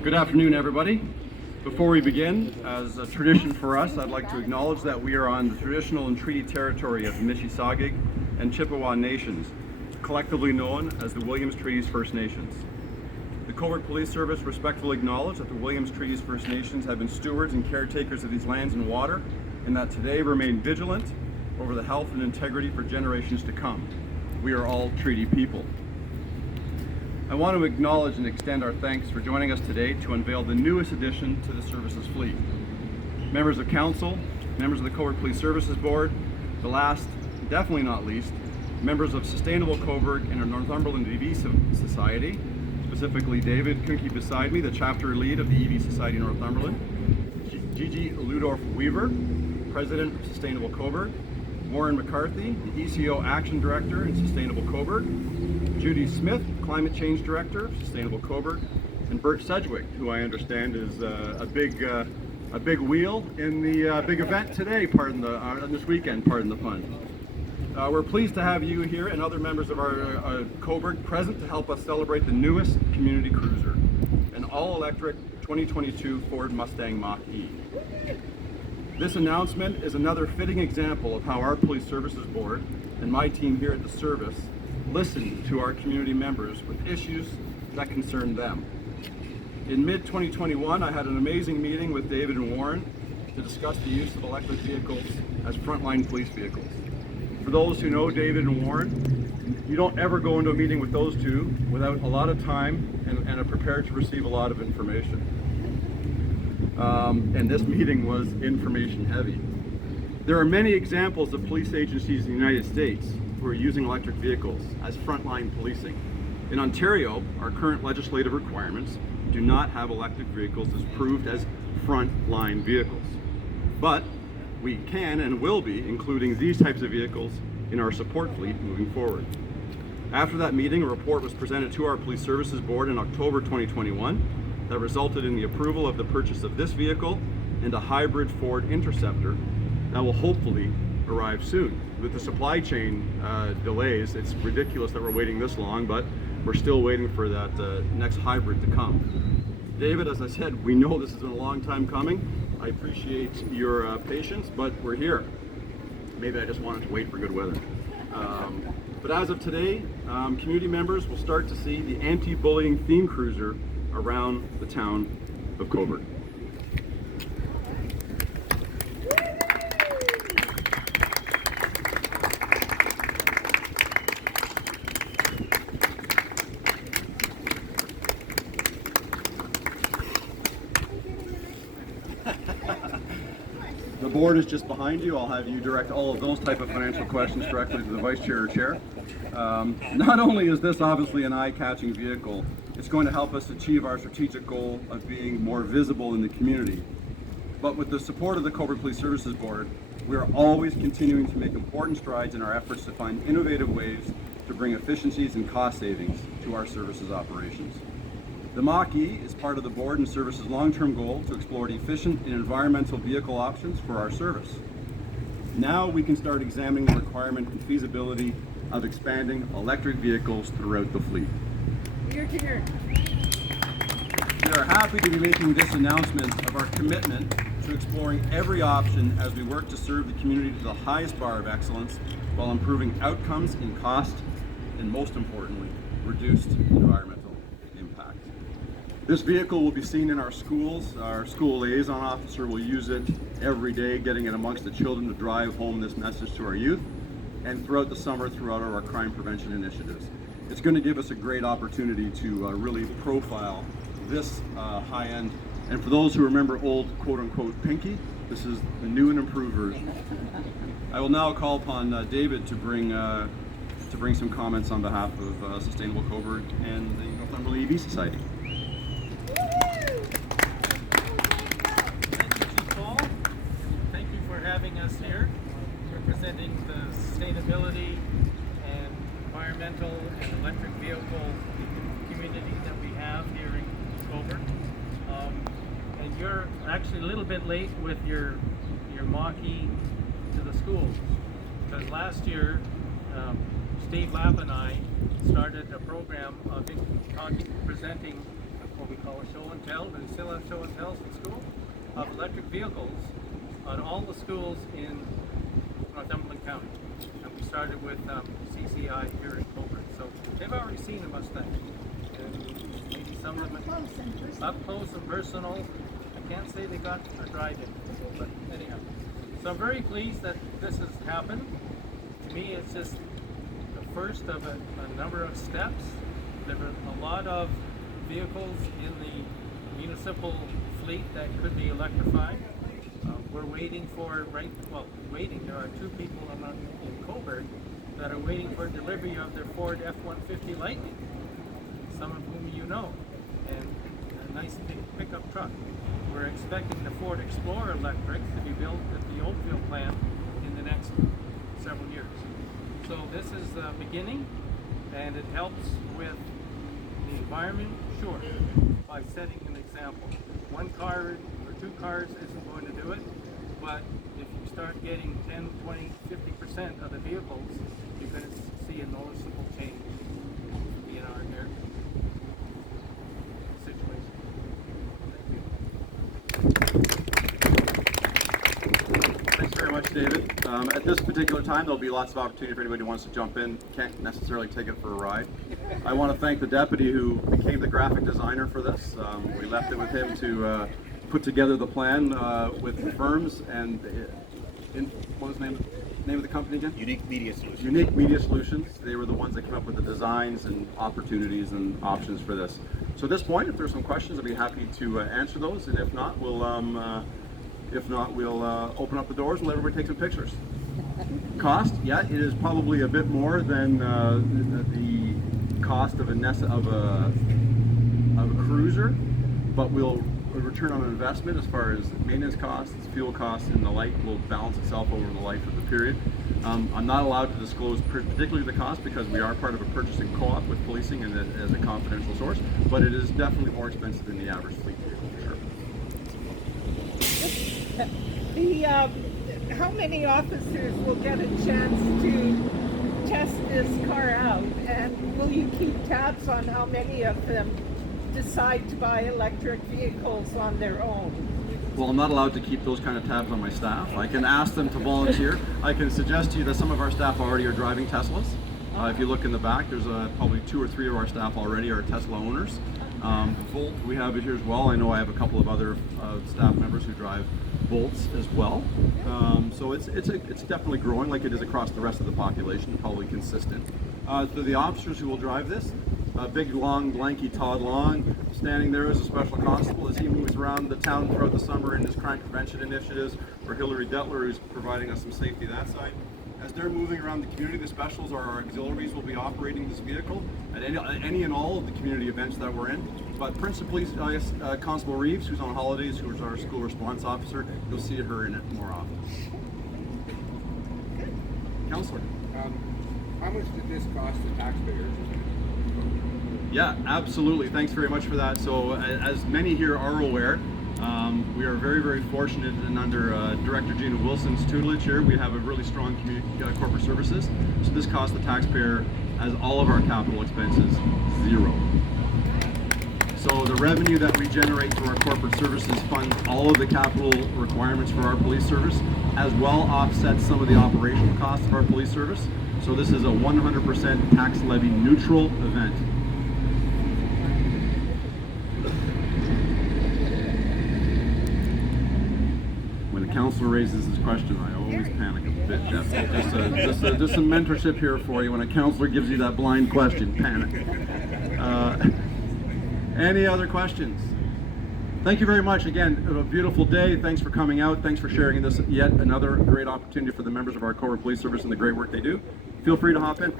Good afternoon, everybody. Before we begin, as a tradition for us, I'd like to acknowledge that we are on the traditional and treaty territory of the Mississauga and Chippewa nations, collectively known as the Williams Treaties First Nations. The Cobourg Police Service respectfully acknowledge that the Williams Treaties First Nations have been stewards and caretakers of these lands and water, and that today remain vigilant over the health and integrity for generations to come. We are all treaty people. I want to acknowledge and extend our thanks for joining us today to unveil the newest addition to the service's fleet. Members of Council, members of the Cobourg Police Services Board, the last, definitely not least, members of Sustainable Cobourg and our Northumberland EV Society, specifically David Kunke beside me, the chapter lead of the EV Society Northumberland, Gigi Ludorf-Weaver, President of Sustainable Cobourg, Warren McCarthy, the ECO Action Director in Sustainable Cobourg, Judy Smith, Climate Change Director of Sustainable Cobourg, and Bert Sedgwick, who I understand is a big wheel in the big event today, this weekend, pardon the pun. We're pleased to have you here and other members of our Cobourg present to help us celebrate the newest community cruiser, an all-electric 2022 Ford Mustang Mach-E. This announcement is another fitting example of how our Police Services Board and my team here at the service listen to our community members with issues that concern them. In mid-2021, I had an amazing meeting with David and Warren to discuss the use of electric vehicles as frontline police vehicles. For those who know David and Warren, you don't ever go into a meeting with those two without a lot of time and are prepared to receive a lot of information. And this meeting was information heavy. There are many examples of police agencies in the United States who are using electric vehicles as frontline policing. In Ontario, our current legislative requirements do not have electric vehicles as proved as frontline vehicles. But we can and will be including these types of vehicles in our support fleet moving forward. After that meeting, a report was presented to our Police Services Board in October 2021 that resulted in the approval of the purchase of this vehicle and a hybrid Ford Interceptor that will hopefully arrive soon. With the supply chain delays, it's ridiculous that we're waiting this long, but we're still waiting for that next hybrid to come. David, as I said, we know this has been a long time coming. I appreciate your patience, but we're here. Maybe I just wanted to wait for good weather. But as of today, community members will start to see the anti-bullying theme cruiser around the town of Cobourg. The board is just behind you. I'll have you direct all of those type of financial questions directly to the vice chair or chair. Not only is this obviously an eye-catching vehicle, it's going to help us achieve our strategic goal of being more visible in the community. But with the support of the Cobourg Police Services Board, we are always continuing to make important strides in our efforts to find innovative ways to bring efficiencies and cost savings to our services operations. The Mach-E is part of the board and service's long-term goal to explore efficient and environmental vehicle options for our service. Now we can start examining the requirement and feasibility of expanding electric vehicles throughout the fleet. We are happy to be making this announcement of our commitment to exploring every option as we work to serve the community to the highest bar of excellence while improving outcomes in cost and, most importantly, reduced environmental impact. This vehicle will be seen in our schools. Our school liaison officer will use it every day, getting it amongst the children to drive home this message to our youth, and throughout the summer throughout our crime prevention initiatives. It's going to give us a great opportunity to really profile this high-end, and for those who remember old quote-unquote Pinky, this is the new and improved version. I will now call upon David to bring some comments on behalf of Sustainable Cobourg and the Northumberland EV Society. Thank you, Chief Paul. Thank you for having us here, representing the sustainability and environmental and electric vehicle community that we have here in Cobourg. And you're actually a little bit late with your Mach-E to the schools, because last year Steve Lapp and I started a program of presenting what we call a show and tell, but we still have show and tells in school, of electric vehicles on all the schools in Northumberland County. And we started with CCI here in Cobourg. So they've already seen a Mustang. And maybe some of them up close and personal. I can't say they got a drive-in, but anyhow. So I'm very pleased that this has happened. To me, it's just the first of a number of steps. There are a lot of vehicles in the municipal fleet that could be electrified. We're waiting for, there are two people in Cobourg that are waiting for delivery of their Ford F-150 Lightning, some of whom you know, and a nice big pickup truck. We're expecting the Ford Explorer electric to be built at the Oakville plant in the next several years. So this is the beginning, and it helps with the environment, sure, by setting an example. One car or two cars isn't going to do it, but if you start getting 10, 20, 50% of the vehicles, you're going to see a noticeable change in our air situation. Thanks very much, David. At this particular time, there'll be lots of opportunity for anybody who wants to jump in. Can't necessarily take it for a ride. I want to thank the deputy who became the graphic designer for this. We left it with him to put together the plan with the firms and what was the name of the company again? Unique Media Solutions. Unique Media Solutions. They were the ones that came up with the designs and opportunities and options for this. So at this point, if there's some questions, I'd be happy to answer those, and if not, we'll open up the doors and let everybody take some pictures. Cost? Yeah, it is probably a bit more than the cost of a cruiser, but we'll return on investment as far as maintenance costs, fuel costs, and the like will balance itself over the life of the period. I'm not allowed to disclose particularly the cost because we are part of a purchasing co-op with policing and as a confidential source, but it is definitely more expensive than the average fleet vehicle for sure. How many officers will get a chance to test this car out, and will you keep tabs on how many of them decide to buy electric vehicles on their own? Well, I'm not allowed to keep those kind of tabs on my staff. I can ask them to volunteer. I can suggest to you that some of our staff already are driving Teslas. If you look in the back, there's probably 2 or 3 of our staff already are Tesla owners. Volt, we have it here as well. I know I have a couple of other staff members who drive Volts as well. So it's definitely growing like it is across the rest of the population, probably consistent. So the officers who will drive this, big, long, lanky Todd Long, standing there as a special constable as he moves around the town throughout the summer in his crime prevention initiatives, or Hillary Detler, who's providing us some safety that side. As they're moving around the community, the specials or our auxiliaries will be operating this vehicle at any and all of the community events that we're in. But principally, Constable Reeves, who's on holidays, who is our school response officer, you'll see her in it more often. Counselor. How much did this cost the taxpayers? Yeah, absolutely. Thanks very much for that. So as many here are aware, we are very, very fortunate, and under Director Gina Wilson's tutelage here, we have a really strong corporate services. So this costs the taxpayer, as all of our capital expenses, zero. So the revenue that we generate through our corporate services funds all of the capital requirements for our police service, as well offsets some of the operational costs of our police service. So this is a 100% tax levy neutral event. When the counselor raises this question, I always panic a bit, Jeff. Just some mentorship here for you. When a counselor gives you that blind question, panic. Any other questions? Thank you very much. Again, a beautiful day. Thanks for coming out. Thanks for sharing this. Yet another great opportunity for the members of our Cobourg Police Service and the great work they do. Feel free to hop in.